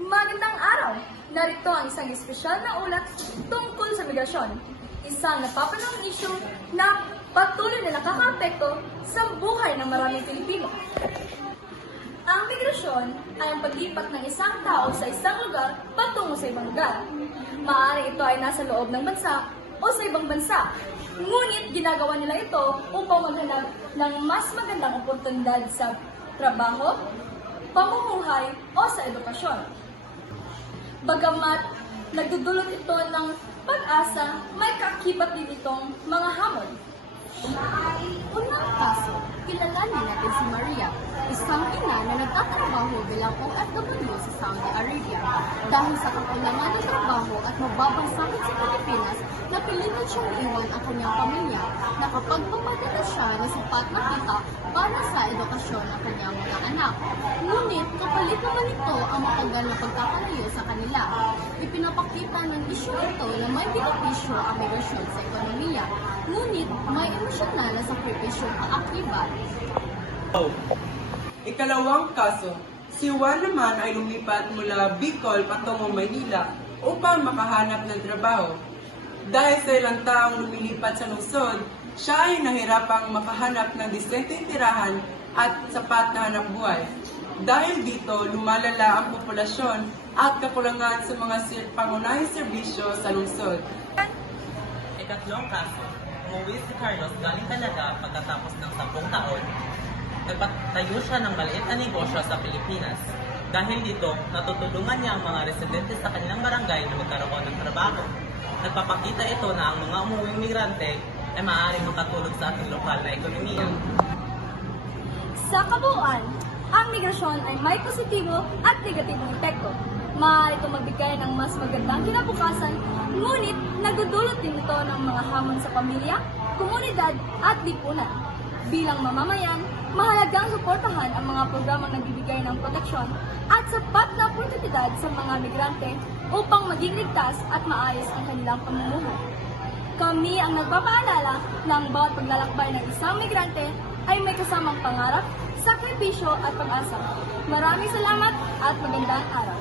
Magandang araw! Narito ang isang espesyal na ulat tungkol sa migrasyon. Isang napapanahong issue na patuloy na nakakaapekto sa buhay ng maraming Pilipino. Ang migrasyon ay ang paglipat ng isang tao sa isang lugar patungo sa ibang lugar. Maaaring ito ay nasa loob ng bansa o sa ibang bansa. Ngunit ginagawa nila ito upang maghanap ng mas magandang oportunidad sa trabaho, pamumuhay o sa edukasyon. Bagamat nagdudulot ito ng pag-asa, may kaakibat din itong mga hamon. Unang kaso, kilalanin natin si Maria, isang ina na nagtatrabaho bilang OFW sa Saudi Arabia. Dahil sa kakulangan ng trabaho at mababang sahod sa Pilipinas, napilitan siyang iwan ang kanyang pamilya. Nakapagpapadala siya ng sapat na kita para sa edukasyon ng kanyang mga anak. Ngunit kapalit naman ito ang matagal na pagkakalayo sa kanila. Ipinapakita ng isyu ito na may benepisyo ang migrasyon sa ekonomiya. Ngunit may emosyonal na sakripisyong kaakibat. Ikalawang kaso, si Juan naman ay lumipat mula Bicol patungong Maynila upang makahanap ng trabaho. Dahil sa ilang taong lumilipat sa lungsod, siya ay nahirapang makahanap ng disenteng tirahan at sapat na hanap buhay. Dahil dito, lumalala ang populasyon at kakulangan sa mga pangunahing serbisyo sa lungsod. Ikatlong kaso, umuwi si Carlos galing Canada pagkatapos ng 10 taon. Nagpatayo siya ng maliit na negosyo sa Pilipinas. Dahil dito, natutulungan niya ang mga residente sa kanilang barangay na magkaroon ng trabaho. Nagpapakita ito na ang mga umuwing migrante ay maaaring makatulong sa ating lokal na ekonomiya. Sa kabuuan, ang migrasyon ay may positibo at negatibong epekto. Maaari itong magbigay ng mas magandang kinabukasan, ngunit nagdudulot din ito ng mga hamon sa pamilya, komunidad at lipunan. Bilang mamamayan, mahalagang suportahan ang mga programang nagbibigay ng proteksyon at sapat na oportunidad sa mga migrante upang maging ligtas at maayos ang kanilang pamumuhay. Kami ang nagpapaalala ng bawat paglalakbay ng isang migrante ay may kasamang pangarap, sakripisyo at pag-asa. Maraming salamat at magandang araw!